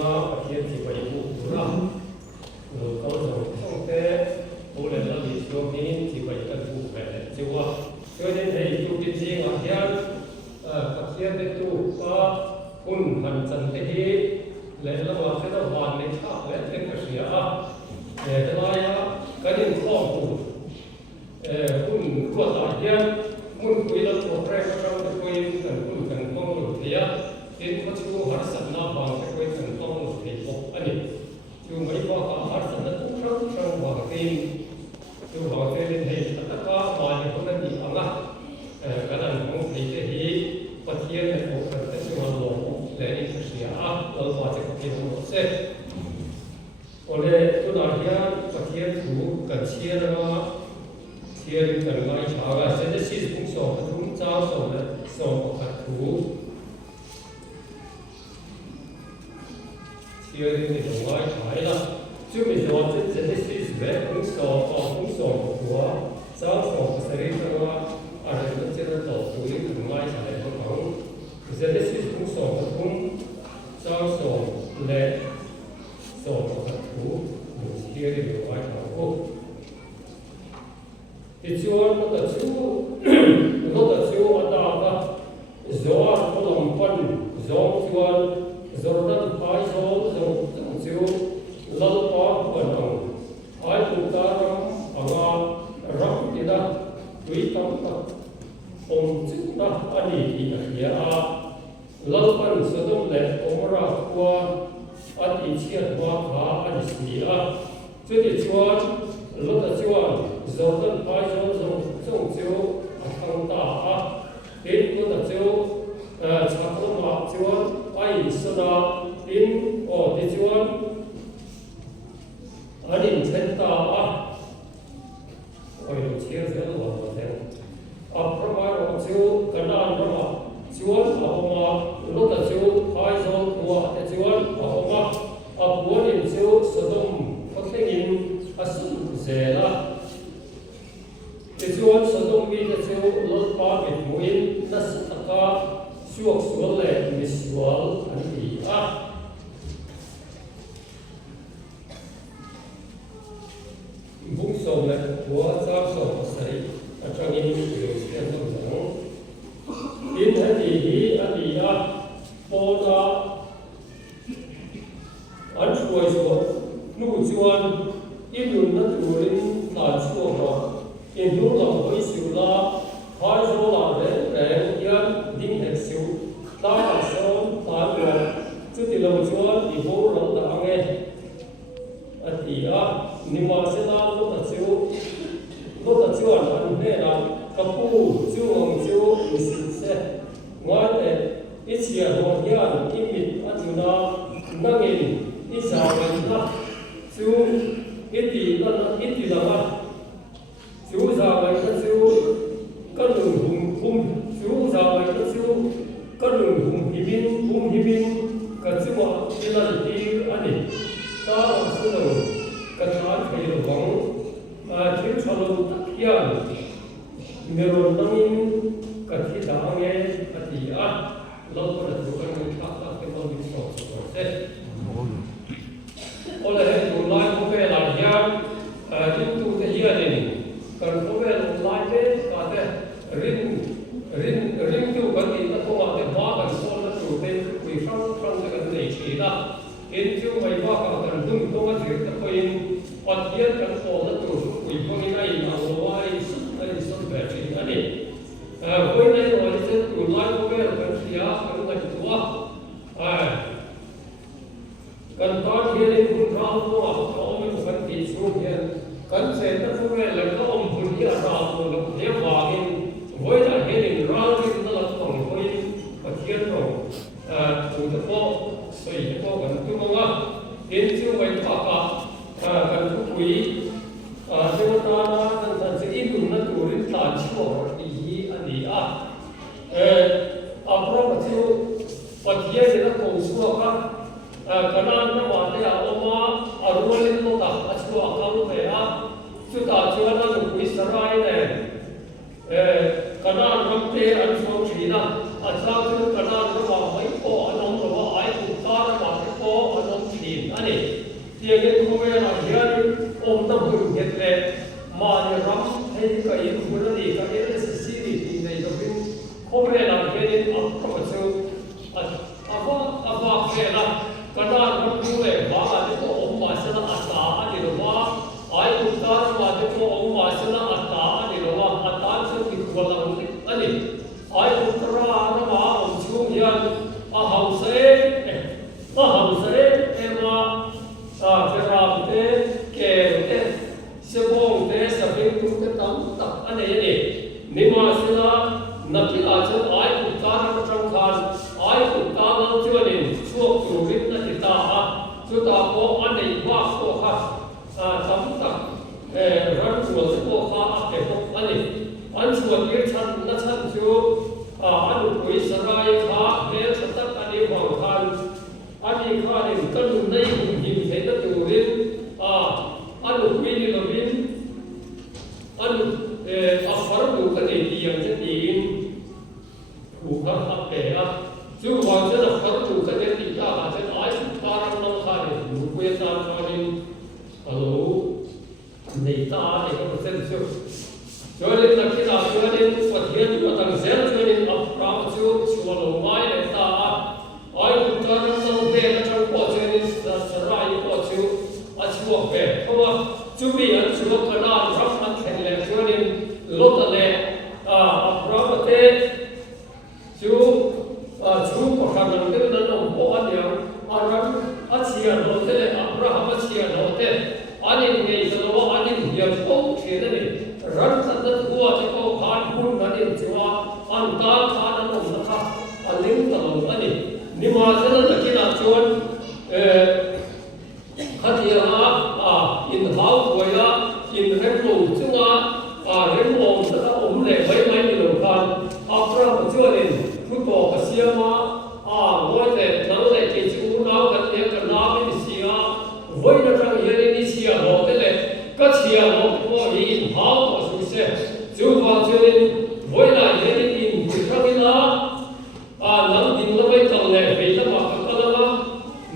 nga pathian chi pai bu ra ko zo song te o le la li so ni chi pai ta bu pe chi wa so den hei tu ki chi nga hian pathian te tu pa kun han chan te hi le la wa te da van le tha le te ka sia a te la ya ka din khom tu kun ko ta hian mun kui la ko pre ka ra te koi kan kun kan kong lu thia tin ko chu har san na bang te koi kan kong lu thei ko ani chu mai ba ka har san na tu rang wa tin chu ba te len hei ta ka ma ni ko na ni anga ka dan kong thei te hi pathian ne ko ka te chu lo le ni ka sia a lo wa te ko ki ho se ole tu da hian pathian thu kan chia na thiên cần mai chào và sẽ được sử dụng sổ chúng giao sổ là sổ của phật thú thiên thì dùng mai trái là chứ mình nói sẽ được sử dụng về cũng sổ của giao sổ của sẽ đi cho ở đây nó sẽ được tổ túi dùng mai trái không sẽ được sử dụng sổ của chúng giao sổ lệ sổ của phật thú thiên thì dùng mai trái không thì chuan nó là chú ở đó là gió có lòng phân gió chuan gió đất phái gió chú lân phá vận động ai cũng ta rắm thì đó quý tâm đó ông chính đó anh đi thì lân phân sử dụng để ông ra qua anh đi chia qua khá anh xí chứ thì chuan lúc đó chuan dấu tân phái dấu chiếu thằng ta đến lúc đó chiếu chắc lắm mà chiếu ai sợ đó đến thì chiếu anh đi chân ta ôi đồ chiếu rất là ngon đấy après mà chiếu cái nào đó chiếu mà lúc đó chiếu phái dấu của thì chiếu mà buồn thì chiếu sử dụng các cái in sử dễ là thì chuan sử dụng cái chiếu lót ba cái mũi nó sẽ taka suộc xuống lệ mình xuống anh đi bung sầu lệ của giáo sầu sấy ở trong những điều kiện thông thường in thế thì anh đi bỏ ra anh chuối xuống nụ chuan in luôn nó tụi là chuột rồi in lúc lòng với siêu la hai số là để yên đinh hệ siêu ta là số ta được chứ thì lòng chuột thì vô lòng ta nghe thì nhưng mà sẽ là lúc là siêu anh nghe là cặp u siêu ông siêu mình sẽ ngoài để ít chia hồ hiền ít mịt anh chúng ta năng in ít giàu mình ta siêu ít thì là chú già vậy các chú các đường hùng chú già vậy các chú các đường hùng hi bin các chú mà đi là đi anh ấy ta là số đầu các anh phải là vắng thiếu cho lâu tất nhiên nếu năng in các thị xã nghe các thị lâu có được chú các người khác cái con đi sổ sổ thế ôi là hết một lại có vẻ là nhà chúng tôi thấy gia đình cần có vẻ lại thế cả thế rin tu cái gì nó không làm được hóa cần con nó chủ tên vì trong cái vấn đề chỉ là in tu mấy hóa cả cần đúng tôi có thể tập in quan điểm cần có nó chủ vì cái này là ngoài sức về chỉ là đi với này rồi sẽ chủ lại có vẻ là cần gì cần là chủ cần ta hiện lên cũng rau mua có những phần thịt xuống hiện cần sẽ nó có vẻ là có ông phần thịt rau mua nó thế vào với là hiện lên rau thì nó là tổng với và thiên rồi chủ thực phố所以这个文就研究为大跟不贵这个大这印度那主人打错第一安利不然就把天的那公司kanan na wate oma arwalin lo ta achlo akalu me chu ta chuana lu kui sarai ne kanan ramte an so china acha chu kanan na wa mai ko anom ro ai ku ta na wa ko anom อันนี้เที่ยงกันคุยอะไรเฮียนี่อมน้ำหุ่นเห็ดเลยมาเนี่ยรำให้ก็ยังคุณนี่ก็ยังสิ่งที่ดีในตัวเป็นคุยอะไรเฮียนี่อัพเข้ามาสู่อัพว่าเฮียนะก็ได้รู้เลยว่าอันนี้ก็อมมาเสนาอัตตาอันนี้รู้ว่าไอ้คุณตาว่าที่ก็อมมาเสนาอัตตาอันนี้รู้ว่าอัตตาซึ่งเป็นคนละอันนี้ไอ้คุณตาเราว่าอมช่วงยันหาวเสเอ็มาเจราบเตเกลเตเสบงเตสเปงตุกตัมตักอันนี้นิมาสละนักกีฬาชนไอ้คุณตาเราจังคันไอ้คุณตาเราจวนนินช่วงจุรินนักกีฬาจุดตาโกอันนี้ว่าโกค่ะตัมตักรันชวนโกค่ะเอพอันนี้อันชวนยืนชันนัชันจูอันคุยสลายค่ะเลี้ยงสตักอันนี้หวังคันอันนี้ข้าเนี่ยก็ดูในหุ่นหินเห็นตัวอยู่ริมอันนี้คุยนี่เราริมอันอัฟรดูกันดีอย่างเช่นนี้ถูกครับอัปเดตจู่วันเช้าอัฟรดูกันดีจ้าเช่นไอ้การนำข้าเนี่ยดูคุยตามข้าเนี่ยฮัลโหลในตาเนี่ยก็เส้นเชือกจวนนักกีฬาจวนวัดเฮียนก็ตั้งเส้นจวนอัฟราชูชัวลงไม้ในตาไอ้คุณตาเราต้องเดินทางปอดจวนสลายปอดชูอัชวกเบเพราะว่าจูบีอัชวกขนาดรับนักแข่งเล่นจวนลดอะไรอัฟราประเทศชูก็ขนาดนั้นนั่นองค์อันเดียวอันนั้นอัชเชียโนเตเลอัฟราฮัมเชียโนเตอันนี้ไงสโลว่าอันนี้เดียวโอ้เชื่อเลยรันสันติวัวที่เขาขาดคุณนั่นเองที่ว่าอันตาขาดนั่นองค์นะครับอันนี้ตลอดอันนี้นิมาสนั้นนักกีฬาชวนขัดเยอะอินท้าวถวยอินเร่งลงซึ่งเร่งลงแล้วอมเหลวไม่มีหลงกันอัฟราชวนนี่ฟุตบอลเสียมาวันเด็กนั่งเล่นเกมชูน้ำกันเลี้ยงกันน้ำไม่เสียวันนั้นเราเห็นนี่เสียหมดเลยก็เสียหมดเพราะอินท้าวสุดเสียจู่วันชวนนี่วันนั้นเห็นอินที่ครั้งนี้นั่งดิ้งแล้วไม่กันเลยเวลามากันแล้ว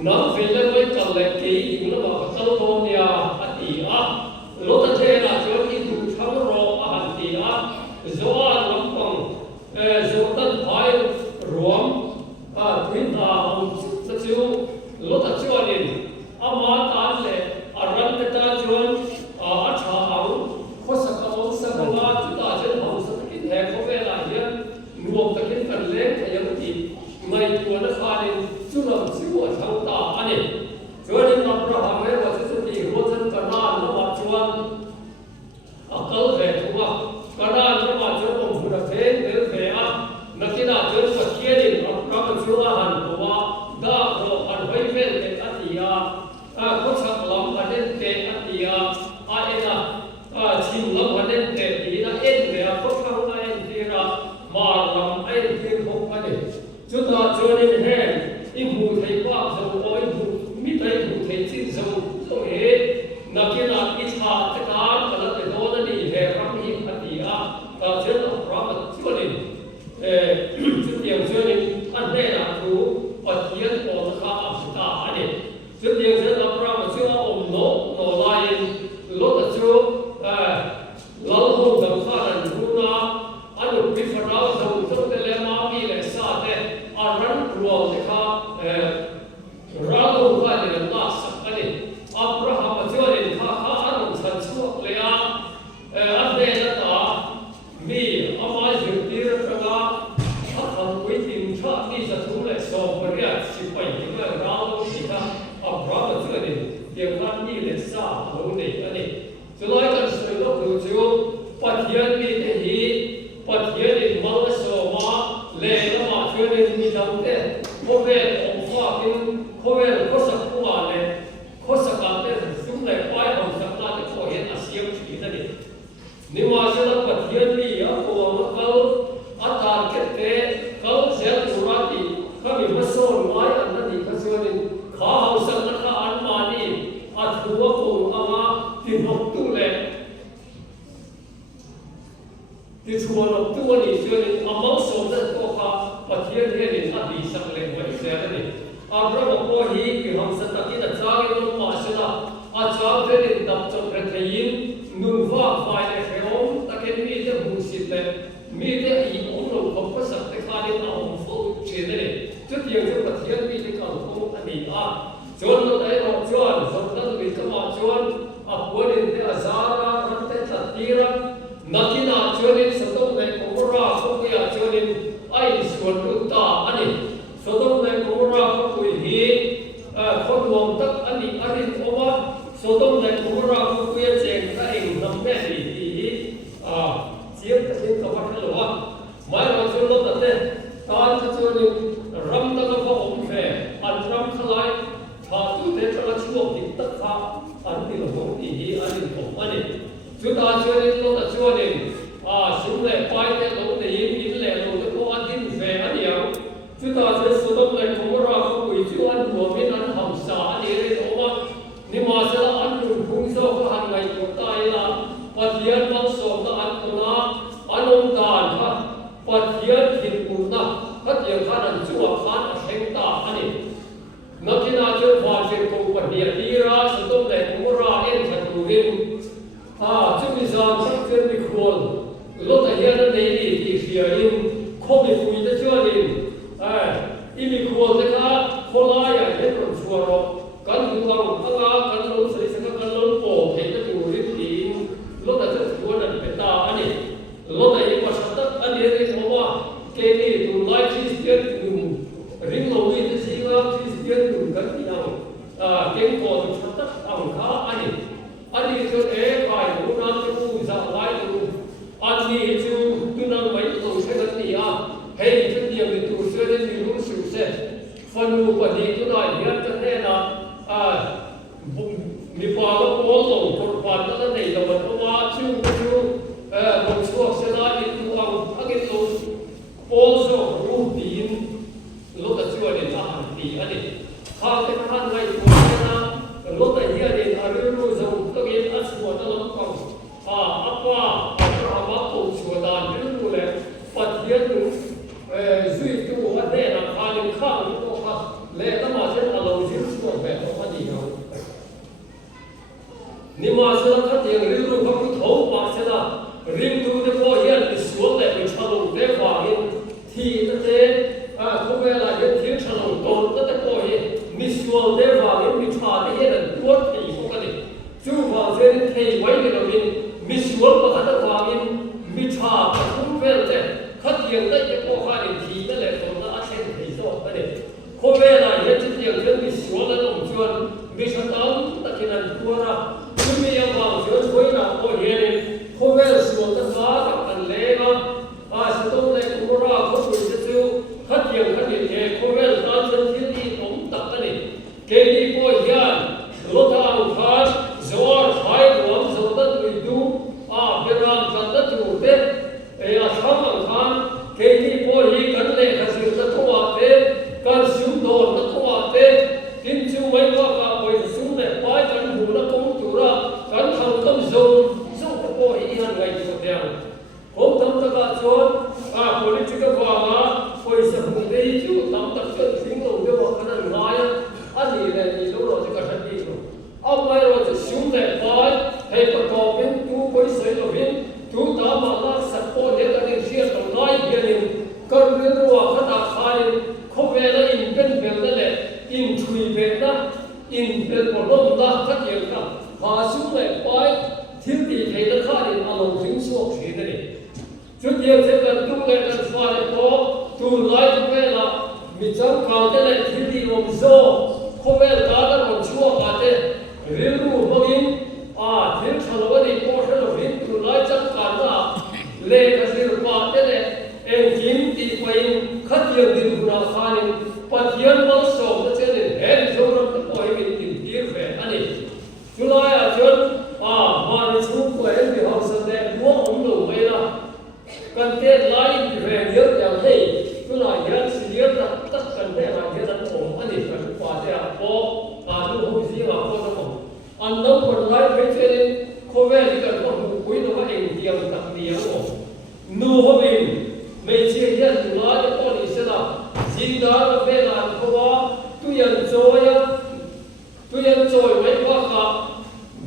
นั่งเวลาไม่กันเลยเกี่ยดิ้งแล้วมากันตรงนี้อันนี้รถเทน่ะชวนอินถูกทั้งรออันนี้โซ่ลำพังโซ่ตัดไฟรวมพื้นสักชิวรถชวนอินมาตานเลยรันเตตาชวนชาอังข้อสักเอาสักว่าจุดอาเช่นหังสักกินแห่เขาเวลาเนี่ยรวมตะกินกันเล่นขยันตีไม่ตัวนักข่าวเนี่ยจุดนั้นสิว่าทางตาอันนี้ชวนอินอับราฮัมเองว่าสุดที่รถกันนานแล้วว่าชวนก็เลยถูกว่ากันนานแล้วว่าชวนผมพูดเฟ้เฟ้นักกีฬาชวนสักเกียร์ดินอับราฮัมชวนหันตัวดาโรอันไว้เฟ้เป็นอัติยาเขาชักลำอันเด่นเป็นอัติยาเอ็นะชิมลำอันเด่นเป็นดีนะเอ็นเนี่ยเขาทำอะไรดีนะมาลำเอ็นเป็นหกอันนี้จุดชวนอินแห้งอิมหูไทยว่าจะโอ้ยหูมิไทยหูไทยสิ้นจะตัวเองนักกีฬาอิชาตะการกันแล้วแต่โดนนี่แห่รักหิมอัติยาแต่เชื่อพระมันชวนอินจุดเดียวชวนอินอันแน่นะรู้ปัจจัยโอนข้าอับตาอันนี้จุดเดียวเชื่อพระมันชื่อว่าอมโนลายลดชูเราหูดังข้านั้นรู้นะอันนี้พิจารณาดูตั้งแต่เลี้ยงมามีเลยซาเตอันนั้นรวมนะครับเราหูกันเนี่ยน่าสักอันนี้อับราฮัมชวนอินข้าอันนั้นฉันชั่วเลยอันเดียร์ตามีอามาจุดที่เราทำวิธีชาติที่จะทุ่มเลยส่งไปเรียกสิบไปที่เมื่อเราสิครับอับราฮัมชวนอินเดี๋ยวท่านนี่เลยซาลงนี่อันนี้จะลอยกันสวยโลกดูจูปัจจัยมีแต่หีปัจจัยนี่มังสมาเล่ละมาชวนอินมีทำแต่โคเวลองฟ้ากินโคเวลโคสักหัวเลยโคสักการเต้นสุ่มเลยไปของสักนาที่เขาเห็นอาเซียนที่นั่นนี่นิวาสละปัจจัยนี่ตัวมันเขาอัตราเก็บเตะเขาเสียตัวรัติเขามีมาโซนไว้อันนั้นนี่เขาชวนอินข้าเอาสักนักอันมานี่อัดหัวปูอามาที่นกตู้เลยที่ชวนนกตู้นี่ชวนอินอามาโซนนั่นก็ข้าปัจจัยนี่อันดีสักเลยไว้เสียนี่ Abraham ko hi ki ham sa taki na chang in ma sila a chang te in dap chok re thein nun va vai le feom taken mi te hu sit le mi te I om lo khop pa sak te khani na om fo che de le chu tiang chu pathian mi te kang ko ani a chon lo dai ro chon zon na bi ka ma chon a puarin te azara ran te tatira nakina chonin satom le komora ko ya chonin ai suan lu ta ani Sodom le Gomorrah ko kui hi khotwam tak ani arin oma Sodom le Gomorrah ko kui cheng ka eng nam me hi chiam ta sin ka wat lo wa mai ro chu lo ta te tan cha chu ni ram ta ka om fe an ram khalai tha tu te ta chu ok tik tak kha an ti lo hom ti hi arin ko ani chu ta chu ni lo ta chu ni sum le pai te lo te yin in le lo te ko an tin fe ani ya Chúng ta sẽ sử dụng lại Gomorrah không bị chịu ăn của bên ăn hầm xả đi đến ốm nhưng mà sẽ là ăn dùng phung sâu có hàng ngày của tay là và thiên mang sầu ta ăn của nó ăn ông đàn ha và thiên thịt bùn ta các thiên khán ăn chua khán ở sinh ta anh ấy nó khi nào chơi hoàn全cùng vật địa đi ra sử dụng lại Gomorrah em thật đủ viên chúng mình rằng chắc chắn bị khuôn lúc này hiện nó lấy đi thì phía in không bị phùi tới chưa đi ini kuat mereka kolai yang hebat suara kan tulang tengah kan lalu seri sekali kan lalu po hanya tulis di lo dah terjual dan peta ani lo dah ini masyarakat ani ini semua kini tulai Kristian ring lo itu sih Kristian kan yang kengko masyarakat angka ani itu kai bukan itu bisa lain itu ani itu tunang baik itu sekali dia Hei, chúng ta bị tụt xuống đến miền núi sụt xe, phần nụ bẩn đi chỗ này hiện cho nên là mi phá nó cố lồng cột phản nó này là vật nó quá chú một số xe la đi tu ông các cái lồng cố số rú tiền lúc đó chưa đến hàng tỷ anh ấy hàng cái hàng này của cái na lúc đó hiện đến ở đây rồi dùng các cái ăn số nó lắm còn apa tổ số đàn cái rồi phát hiện duy tu ở đây là khai lên khang những cái khác lẽ nó mà sẽ là lâu dính xuống về không có gì đâu nhưng mà sẽ là các tiền riêng rồi không có thấu mà sẽ là riêng tu để có hiện thì xuống lại mình trả lồng để vào hiện thì tất thế không phải là hiện tiếng trả lồng tồn tất có hiện mình xuống để vào hiện mình trả để hiện là tuốt thì không có gì chú vào sẽ thì quay cái đầu mình xuống và các vào hiện mình trả không phải là khát tiền đấy cái cô khai thì thì đấy là còn đã xem thấy rồi cái này không về là hiện trên tiền cái mình xuống là đồng chuyên mình sẽ tóm ta khi nào thua ra chúng mình yêu vào chuyên cuối là có hiện này không về là xuống tất cả các cần lẽ mà sẽ tốt lên cũng ra không bị sẽ chịu khát tiền thì không về là ta chân thiên đi tóm tập cái này cái đi có hiện lỗ thang khát gió khai quảng gió đất người du Việt Nam cần đất chủ tết tham khan cái gì có gì cần lệ cái gì nó thua thế cần xuống đồ nó thua thế tin chú mấy qua cả buổi xuống này phải cần hủ nó cũng chủ ra cần thằng tâm dùng cái có ý hàng ngày của đèo không thằng ta cả chốn political vàng buổi sáng đây chú tắm tập chân chính lòng để vào cái này ngay anh đi này đi lúc rồi chỉ cần đi rồi ông ấy rồi chỉ xuống này phải hay bắt đầu bên chú buổi sáng rồi bên chú ta mà là sắp có để cái gì riêng trong nói về nên cần biết rồi các ta khai không về là in bên bên đó là in chui về đó in bên một lông đó các nhiều cả họ xuống lại phải thiếu gì thì nó khai thì nó lòng dính xuống thế này chút nhiều sẽ cần tu lên cần phải có tu lại về là mình chẳng cao cái này thiếu gì lòng do không về là ta đã còn chua cả thế riêng luôn bao nhiêu thiếu thằng nó đi có thể là riêng tu lại chẳng cả là lệ cái gì mà thế này em kiếm thì quay khát nhiều tiền của nó khai phát hiện bao số nó sẽ để hết số nó có ai mình tìm kiếm về anh ấy chú nói chuyện mà đi xuống của em thì học sinh đấy mua ống đồ vậy là cần thiết lại về nhớอย่างnày chú nói nhớ sự nhớ tất cần thế là nhớ tất ổn anh ấy cần qua thế là có chú không gì là có đâu anh đâu còn lại phải chơi không về thì cần có một quý nó phải hành tiền tập tiền nu ho bin me chi hian tu la de ko ni se la jin da la ve la ko wa tu yan joya tuyan joy mai wa ka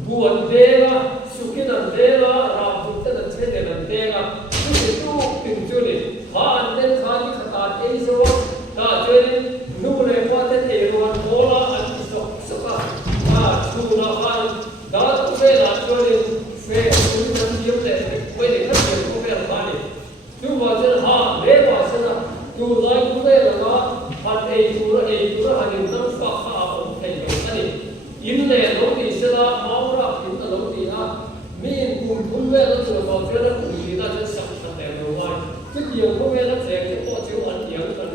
buan dega sukinan dega rabu ta da chene nan dega tu tin chuni ha an den khani khata ei so ta chene nu le wa te te ro bola an so soka ha chu na han da tu ve la chone fe tu nan diam le we le khat le ko ve la ni tu wa chen ha le wa chen na tu lai ku ve la na han ei tu ra han nam fa ha on thai ve ani in le lo ni se la ma ra in ta lo ni na mi in kun kun ve la tu ma fe la ku ni na chen sa sa te lo wa tu diam ko ve la che ke po chiu an diam kan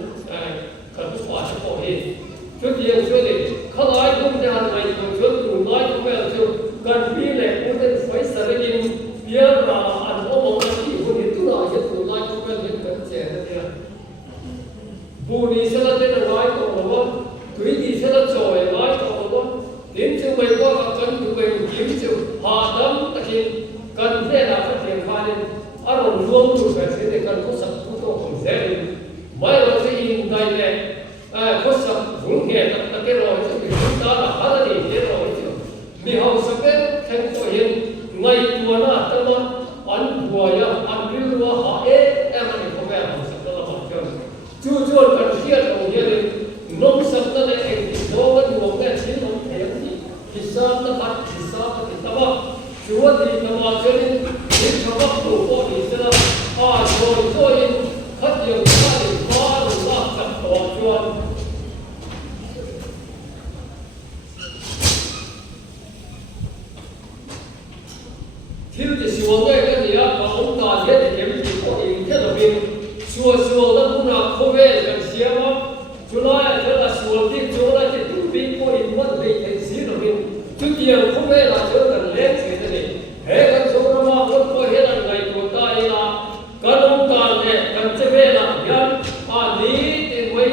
kan tu wa che po he tu diam che le kha lai ku de han mai ko chu tu lai ku ve la chu kan bi le ku de fai sa re ni bia ra an o mo na ki ku ni tu ra ye tu lai ku ve le kan che na dia bu ni se la de na lai ko lo tui ni se la choi lai ko lo đến chưa mấy qua các cân tụi mình kiếm chịu hà đâm ta khi cần thế là phát triển khai lên ở đồng luôn tụi phải thế để cần có sẵn cũng có không dễ mấy lần sẽ in đây này có sẵn vốn nghề ta cái rồi chứ mình chúng ta là khá là điểm thế rồi chứ mình học sắp đến thành tội hiện ngày tuần là tâm mà ăn bùa ya ăn biêu bùa họ em ăn không phải học sắp đó là học chơi chưa cần thiết đồng nghĩa là nông sắp đó là anh đâu có nhiều cái chiến nông thế hisab ta khat hisab ta kitaba chuwa di kama cheni ni thabak to ko ni sala a jo in khat yang sa ni ma ru la chak to chuan thil ti siwa ngai ka ni a ka ong ta ye de kem ti ko in ke lo bin suwa la kuna khove kan siama chulai la suwa ti chola ti tu bi ko in wat le tu tiang không về là chưa cần lên chuyện này hệ cần số năm mà vẫn có hệ là ngày của ta là cần ông ta này cần chế về là nhân lý thì mấy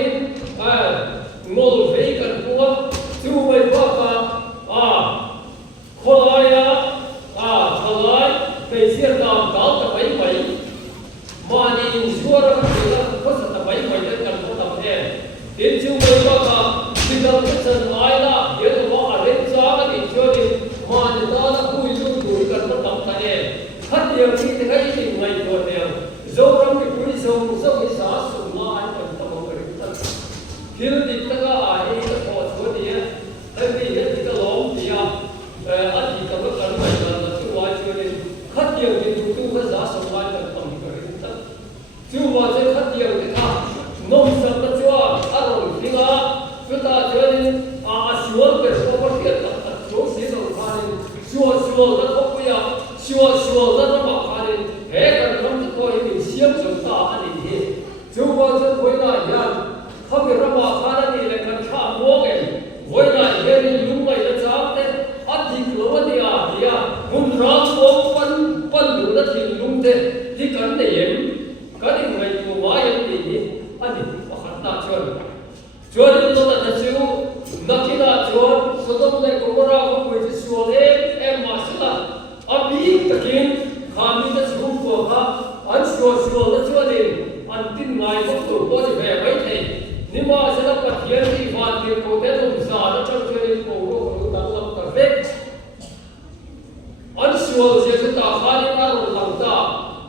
ngồi về cần qua chú mấy qua cả khó lại khó lại về xe làm cáo tập bảy bảy mà đi xua ra thì là có sự tập bảy bảy để cần có tập hè đến chú mấy qua cả thì cần cái sân ai là để nó có đến giá cái gì chưa đi mà người ta đã vui luôn đuổi cần nó tập cái này hết điều khi thì cái gì ngày tuần này dấu trong cái cuối sông sông cái xã sông la anh cần tập một cái thật khi nó đi tất cả ai nó có số gì á tại vì hết thì cái lỗ thì anh chỉ tập cái này là chú ai chưa đi hết điều thì tụi cái giá sông la cần tập một cái thật chú vào chơi hết điều thì cả nông sản nó chưa ăn rồi thì chúng ta chơi xuống về số có tiền tập số xí rồi pha lên xua nó không có gì xua nó bảo pha lên thế cần không được coi mình xiêm chúng ta anh đi thế chúng ta sẽ quay lại nha không được nó bảo pha lên thì lại cần trả mua cái quay lại cái này lúc này nó giá thế anh thì cứ vấn đề muốn ra xuống phân đủ nó thì lúc thế thì cần để em cái này người của máy em thì anh thì có khả năng chơi đến nó là chịu nakina chuan sodom le gomora ko pui sual em ma sila abi takin khami ta chum ko ha an sual la chuanin an tin ngai ko tu ko ji ve bai thei ni ma sila pathian ti van ti ko te lum sa na chang chuanin ko ko dang lam ka ve an sual je chu ta khani na ro lam ta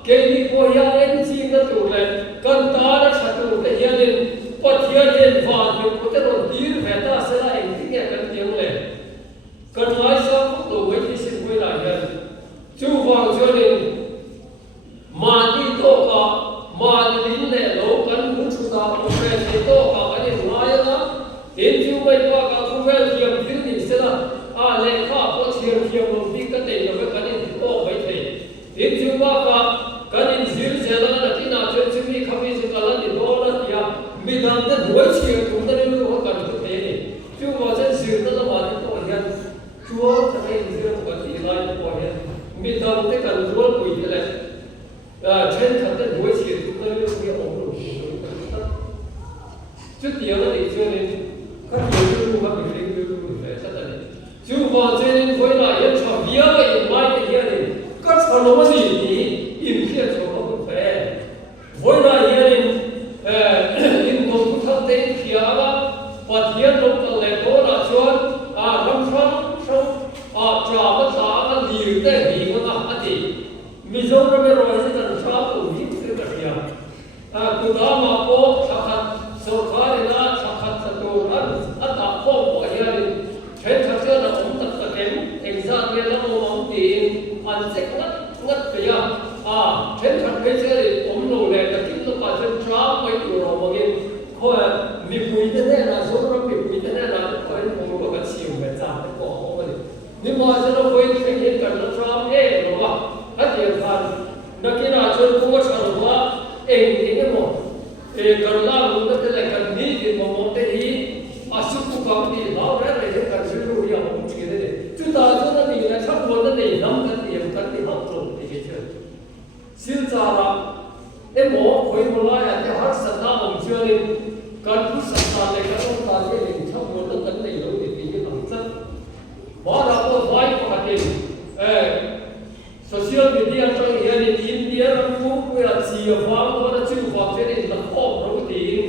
ke ni ko ya en chi na tu le kan ta na chatu te hianin pathian den van ti ko te ro dir ve ta se la en ti ya kan tiang le kan lai sa ko to wai ti sin ko la ya chu wang chuanin ma ni to ka ma lin le lo kan mu chu ta ko ve te to ka ani ngai na tin chu mai pa ka khu ve kiam tin ni se la le kha ko thiam lo ti ka te lo ka ni to bai thei tin chu pa ka kan in zir se la na ti na chen chu mi khami chu ka la ni do la ya mi dan te duai chi ka tum da ni lo ka ni te ni chu ma chen zir ta la ma ni to hian chu ta kai zir ko ti lai ko hian mi dan te kan rol pui te le chen khat te duai chi tum da ni lo ya ong lo chu ti ya ni chu ni ka ti lu ma bi ring lu le sa ta ni chu ma chen koi la ya cha bia ba i mai te hian ni ka cha lo ma ni in khia cho ma bu fe voi la hian in in ko thu thang te khia ga pathian lo ka le ko chuan ram thang cha ba ta li te hi ko na ati Mizoram rồi sẽ thành sao cũng biết sự đặc biệt. Từ đó mà có sản phẩm số khá thì là sản phẩm sản phẩm ăn đã không có gì là trên thực tế là ông tập kém thành ra kia là ông tiền ăn sẽ ngất cái gì trên thực tế thì ông nô lệ là kiếm được cả trên trá mấy điều rồi mà cái coi mình bùi thế này là số nó bị bùi thế này là coi ông nó có chịu về trả cái cổ không vậy nhưng mà sẽ nó với cái hiện cần nó trá hết rồi mà hãy tiền phản nó kia là chơi cũng sản hóa em thì cái một cần làm luôn đó là cần đi thì một cái gì súc cũng có thì nó rất là cái cần sử dụng nhiều một cái đấy chúng ta cho nó thì là sắp luôn nó thì nắm cái tiền cần thì học rồi thì cái chuyện siêu giá là em bỏ khối một loại là cái hạt sản phẩm ông chưa nên cần cứ sản phẩm này các ông ta cái liền sắp luôn nó cần thì lâu thì cái bằng chất bỏ ra có vài có hạt tiền social media trong hiện nay India cũng là chỉ vang đó là chịu vang cho nên là không đâu thì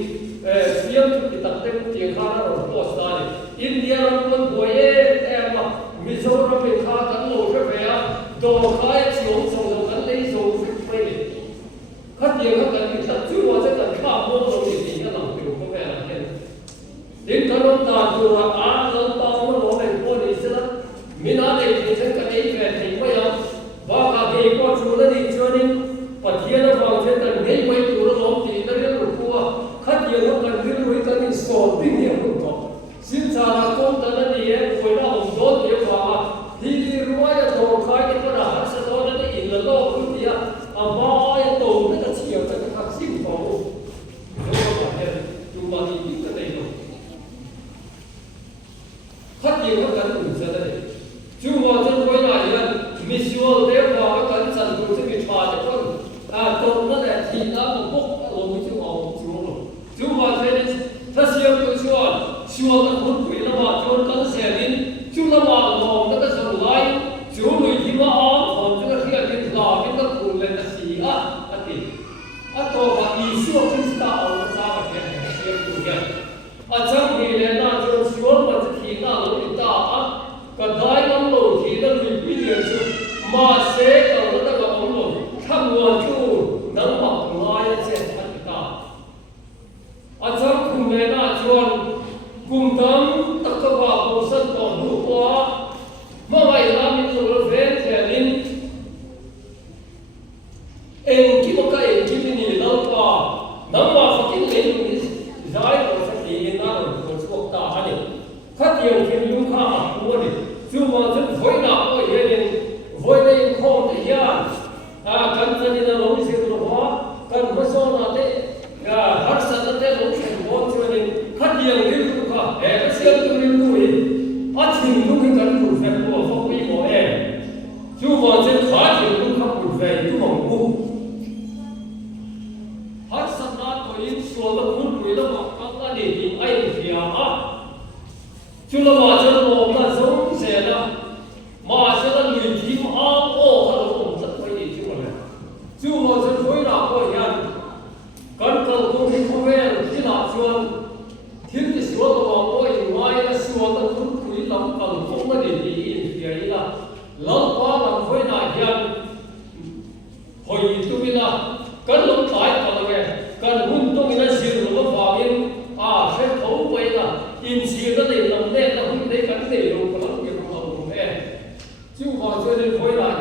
xem cái tập tên tiếng Hàn nó post ra India cũng có em mà Mizoram mình khá cắn lỗ cái về đồ khai chiếu xong cắn lấy rồi phải đi khát tiếng khát cắn thì thật chứ mà sẽ cắn khá vô rồi thì nó làm điều có vẻ là thế đến cái ông ta dù là lớn bao nó này có đi sẽ là mình ở đây thì sẽ cái ấy về thì bây giờ và cả cái con chú nó đi chơi đi và thiên nó vào trên tận ngay mấy chú nó lom thì nó biết được qua khát nhiều nó cần biết được cái gì sổ kinh nghiệm cũng có xin chào là con ta nó đi với nó ông đốt để vào thì ruồi là tổ khai cái đó là sẽ đó nó đi là lo cũng đi mà cái tổ nó là chiều cái khác xin tổ nó bảo thế chúng ta thì biết cái này rồi khát nhiều nó cần cũng sẽ đây chúng ta chân quay lại là visual để vào cái cảnh sản của cái trò để con tổ nó là thì nó một bốc lồng chú ông chú rồi chú vào thế nên ta siêu cái chùa cái khuôn quỷ nó vào chùa cái xe đi chú nó vào lòng nó cái sầu lai chú người thì mà còn chú cái kia cái lò cái cùng lên là gì thì tổ và Isu Christa ông nó ra cái siêu cái trong thì là na chùa chùa mà thì na nó đi ta cái đại ông lô thì nó bị quy định chứ mà sẽ cầu nó là ông lô tham nguồn chú nắng bọc ngoài sẽ thành ta trong cùng này na chùa cùng tâm tất cả bộ sân tổng đủ qua mà vậy là mình rồi về thế nên em khi mà cái em khi mình đi đâu qua nắm vào phát triển lên thì giải của phát triển nó là một số ta này phát triển khi chúng ta mua đi chứ mà rất vui nào có gì nên vui đây không thể hiện cần phải đi đâu đi xem đồ hóa cần phải so nào thế hết sản thế đâu xem đồ cho nên phát triển lên chúng ta cái xem tôi lên tuổi thì lúc cái cần phải về của phong vi của em chứ mà trên phát triển cũng không phải về chứ mà ngu hết sản của những số là cũng tuổi là mà các để thì ai thì chúng ta mà cho nó là giống sẽ là mà sẽ là người thì mà ô hay là cũng rất quay đi chứ mà sẽ đối nào có hiện cần cầu cũng thì không về thì nào chuan thiên cái số là mà ôi ngoài là số là cũng quý lắm cần không là để thì ấy là lớn quá làm với này hiện hồi tôi là cần lúc tái còn là cần hun tôi là gì rồi nó vào in sẽ thấu quay là in gì nó để làm nên là hun đấy cần để luôn có lắm việc không về chứ còn cho nên với lại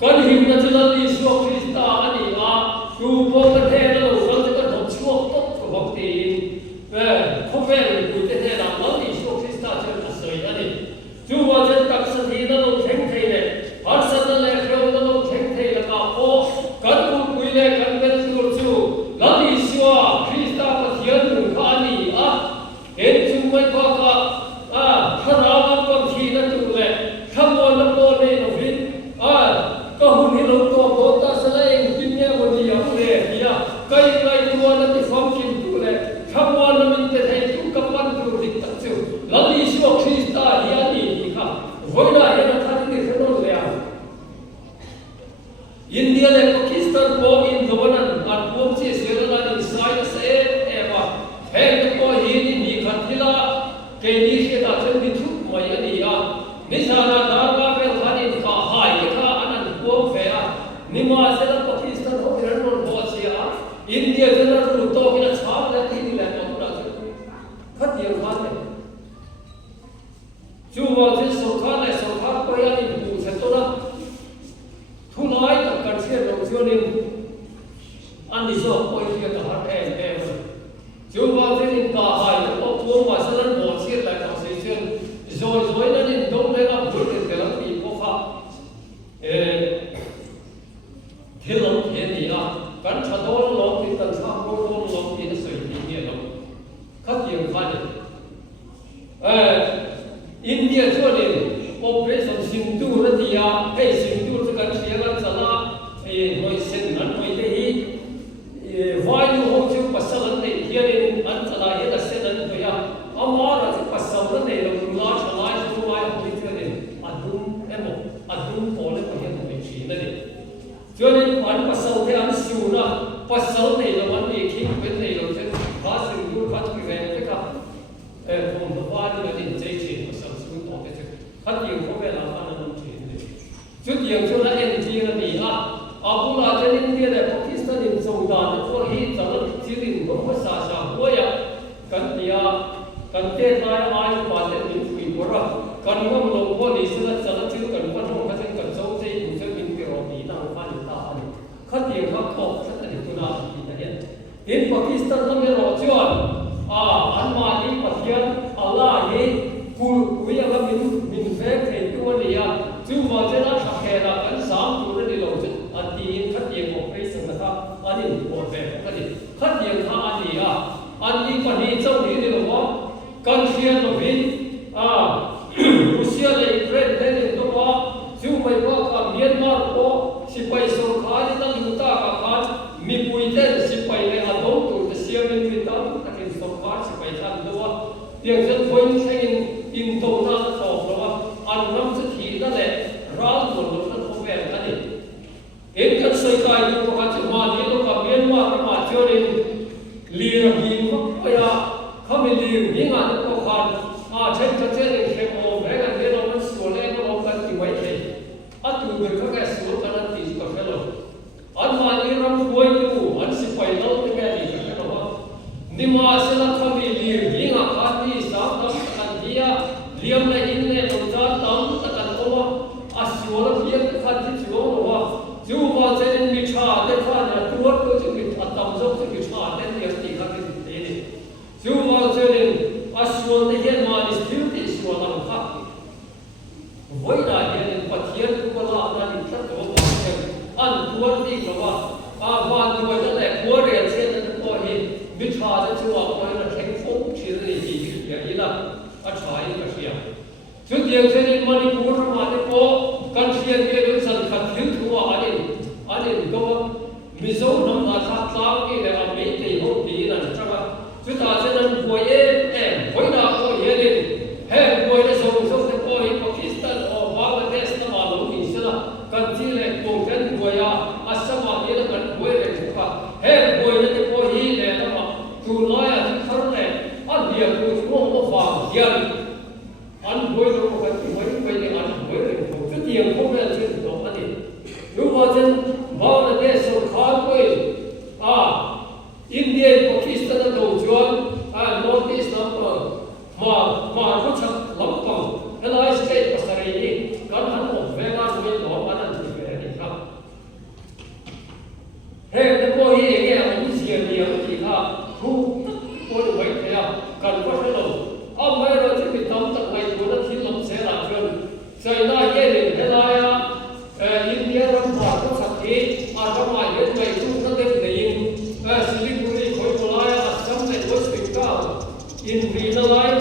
cần hình là cho nó đi xuống Christa anh đi dù có cái thế nó nó sẽ có một chuộc tốt của bậc tiền không về được cái thế nào nó đi xuống Christa cho nó sợi anh đi dù mà trên các sự thì nó thành thế này ở sân nó lại theo nó thành thế là cả ô cần cũng quý lệ cần bên sur chu nó đi xuống Christa có thiên đường khá đi đến chung quanh qua cả thà nào con thì nó chung lệ tham quan nó có đây nó biết có hôn hi lâu to ta sẽ lấy kinh nghiệm của gì ông lệ thì cây mua nó thì phong kinh tu lệ tham quan nó mình thấy tu cấp quan tu định tập chu nó đi xuống Christa đi anh đi cả với lại nó thay đi cái đó lệ Indiaและปากีสถานพออินโดนันอันพวกที่เสียแล้วนั่นสายเสียเอว่าเฮงก็ยินดีขัดที่ละเกณฑ์ที่ nisana darga pe khani ka hai ka anan ko fe a nima se la Pakistan ho ran non ho sia India jana ru to kina chha la ti ni la ko na khat ye khan ne chu wa je so khan ne so khan ko ya ni bu se to na thu lai ta kan se lo jo ni an ni so ko ye ta har e chu wa je ni ka hai ko ko ma se lan bo se la ka se chen rồi là nên đông lên làm được cái lắm thì có pháp thế lắm thế thì là cắn chặt đó lắm thì tận sao có lắm thì nó sợi thì nhiều lắm khắc nhiều phải đấy India cho nên operation Sindu là thì hay Sindu thì cắn xé là sao là nói xin anh nói thế hi vai nó không chịu bắt sao anh này kia nên anh sao là hiện là xin anh thôi à amma là chỉ bắt sao anh này là người lai chúng tôi ai cũng biết đấy adum pole có hiện một chuyện đấy cho nên anh bắt sao thì anh siêu na bắt sao này là anh đi khi bên này là trên phá sinh luôn phát cái này cái cả không có qua đi là đến dây chuyền bắt sao siêu tốt cái chuyện phát hiện có vẻ là anh làm chuyện đấy chút nhiều chỗ là em chỉ là gì abu là trên India này Pakistan in sông đàn nó có hi chẳng là chỉ định không có xa xa quá ya cần tên ai mà tên mình quỳ quá rồi cần ngâm lòng qua đi sẽ là chẳng là chỉ cần quan trọng cái cần sâu dây cũng sẽ mình cái rồi đi nào phan ta này khát tiền khát khổ rất là điều nào thì là hiện Pakistan nó mới rõ chưa anh mà đi Pakistan Allah ấy bây giờ mình phép thì tôi này chứ mà thế là sắp hè là anh sáng tôi đi lâu chứ anh đi khát tiền một cái sự mà ta anh đi một về cái gì khát tiền ha anh đi còn đi trong đi lâu quá cần xuyên một bên Russia là Ukraine thế này tôi quá chứ mấy quá cả Myanmar có si bay sông khá thì ta lưu ta cả khá mi bùi tên si bay này là đông tuổi thì xuyên bên phía ta ta khiến sông khá si bay thành đâu tiếng dân phơi thành in tàu na sọc đâu anh nắm sự thì đó là ra rồi nó không về cái này hiện cái sợi cài nó có cái mà đi nó cả Myanmar cái mà cho nên liền hiền không phải không bị liền những anh nó có khăn trên cái này cái mà mấy cái này nó sửa lên nó cần thì mấy cái từ người khác cái sửa cái này thì có phải rồi anh mà đi làm quay tu anh sẽ phải lâu thì cái gì cái đó nhưng mà sẽ là không bị liền những anh thì sáng đó anh đi liam này in này một giờ tắm tất cả các sửa là biết cái khăn thì sửa rồi dù mà trên mình trả cái khăn là tuốt tôi chỉ mình tắm dốc thì mình trả cái tiền thì các cái gì đấy dù mà trên sửa thì hiện mà đi sửa thì sửa làm khác với đại hiện phát hiện của là anh đi chắc có bao nhiêu anh tuốt đi rồi và người ta lại qua đây trên nó có hiện mình trả cái chỗ của nó thành phố chỉ là gì vậy là anh trả cái gì chút tiền trên Manipur mà đi có căn xuyên cái đối sản khát thiếu thua anh đâu mizo năm là khác sao cái này anh mấy tỷ không tỷ là chắc là chúng ta sẽ nên quay em quay nào có hiện đi hay quay để sống sống để quay Pakistan hoặc Bangladesh nó mà lỗi gì sẽ là cần chỉ là cùng cái quay Assam mà đi là cần quay để chúng ta hay quay để quay gì để nó mà tu nói chúng ta này anh việc của chúng không có phạm hiền anh quay đâu mà cần quay để anh quay để chút tiền không phải là chuyện đó anh đi nếu mà trên Bangladesh hoặc Khan quay India Pakistan là đầu chuan North East mà có chắc lắm bằng cái này state pasari đi cần hắn một về ngang với đó anh ăn thì về đi khác hay cái coi gì nghe anh gì nhiều thì khác thu coi được vậy thế cần có cái đâu ông mấy rồi thì mình tóm tận ngày của nó thiên lập sẽ làm chuyện xảy ra cái gì thế này India nó phải có sạch thì trong ngoài những ngày chúng nó đem đến Siliguri khối của lai Assam này có sự cao in vì nó lai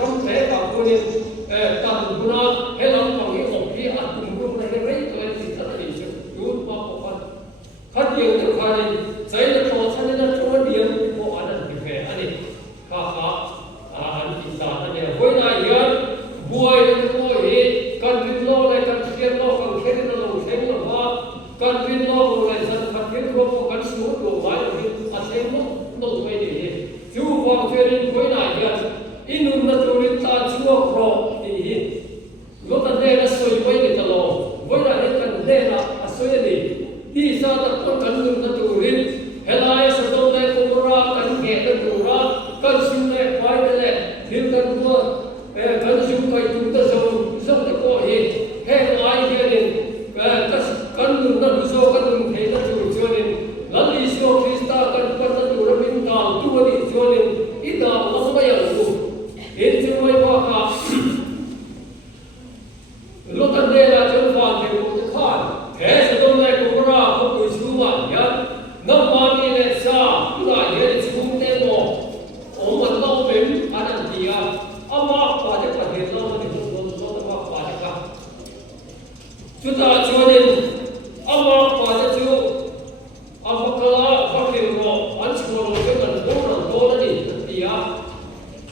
không thể bảo cô nên tận của nó hết lắm còn cái ổn khi ăn cùng cùng này cái đấy tôi thì thật là bị chịu đúng mà có phần khát nhiều thứ khai giấy là có cho nên là cho nó điểm của anh là bị về anh ấy khá anh thì sao anh ấy với này hiện buổi buổi cần vin lo này cần tiền lo cần khen nó lo khen nó hoa cần vin lo này dân cần khen nó cần số đồ lại rồi anh thấy nó vậy đi chú vào chơi với này hiện inun na turin ta chua pro thì lúc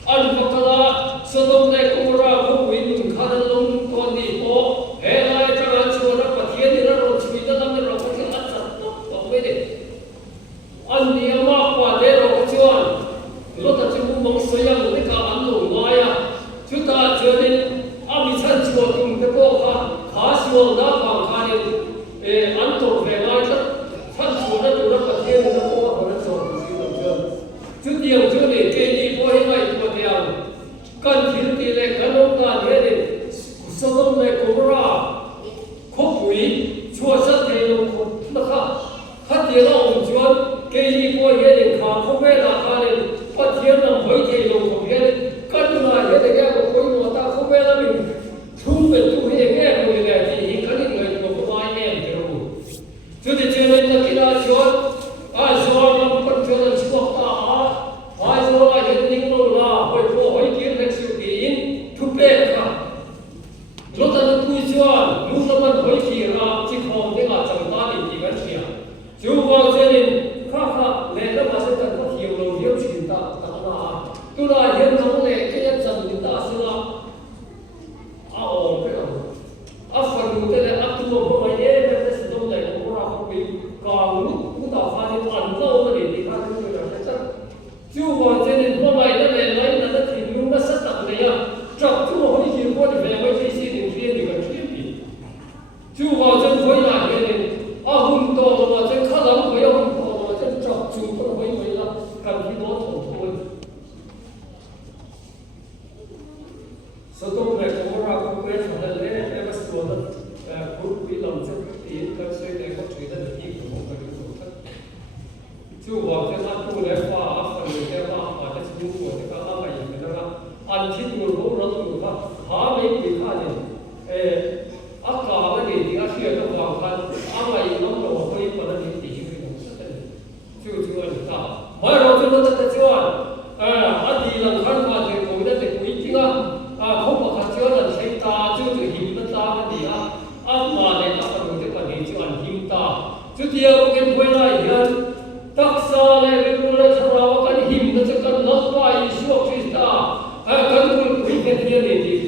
anh có cả Sodom này cũng ra không bị đụng khá là lông còn đi có hệ lại trong anh chùa nó có thiên thì nó rồi chui nó làm nó không thể ăn sạch đó vậy đấy anh đi mà qua đây rồi chùa lúc ta chỉ muốn mong xoay yang cái cả anh lủng ngoài à chúng ta cho nên anh đi sang chùa cùng cái bộ khá chùa đó khoảng khá nên anh tổ về ngay đó sang chùa nó tụi nó có thiên nó có nó chùa chút nhiều chút để cái đi qua hiện nay của theo cần thiên tỷ lệ cần ông ta thế này số đông này cũng ra khóc quỷ chùa sát thế luôn nó khác tiền là ông chùa cái đi qua hiện nay khá không biết là khá nên có thiên là mấy thế luôn không biết cần là hiện nay cái của કોઈ mà ta không biết là mình không biết tu hiện nghe người này thì cái này người của tôi em thì rồi cho nên là cái là chùa chùa nó còn chùa là chùa ta rồi hiện nay nó là hồi phố hồi kiến lịch sử kiến thu bê cả lúc ta nó cúi chùa lúc ta nó hồi kia là chỉ không để là chẳng ta đi cái gì chú vào cho nên khác lẽ nó mà sẽ cần có nhiều lòng hiếu chuyện ta là tôi là hiện không lẽ cái nhân dân chúng ta sẽ là cái nào phần cái này tu không phải đấy cái sự đông này cũng là không bị còn lúc chúng ta phát hiện ẩn lâu mà để phát hiện người là chắc chú vào cho nên hôm nay nó này lấy là nó thì lúc nó sắp tập này à chọc chú hồi gì qua thì về mấy cái gì thì riêng thì cần chuyện gì chú vào chân với lại cái này hùng to mà chân khá lắm với hùng to mà chân chọc chú con với mấy là cần khi đó thổ thôi số đông này cũng ra cũng biết là lấy em bắt đầu nó cũng bị lòng chân tiến cần xoay này có chuyện là gì cũng không phải đúng không chú vào chân ăn tu này qua phần người kia qua mà chân chú của cái các bạn này người ta ăn thịt người cũng rất nhiều khác khá mấy người khác này cả cái gì thì cái chuyện nó hoàn toàn ăn này nó đồ hơi còn nó đi thì cái cũng rất là chú anh ta mới rồi chúng ta sẽ chú anh đi lần khăn mà thì cũng đã được quý chính không có khả chứa là thấy ta chưa được hiểu tất ta cái gì mà này ta còn được cái gì chú anh hiểu ta chú tiêu cái quay lại hiện tất sa này cái cô này thằng nào cái hiểu nó sẽ cần lấp lại Yeshua Christ cần quý cái thiên này thì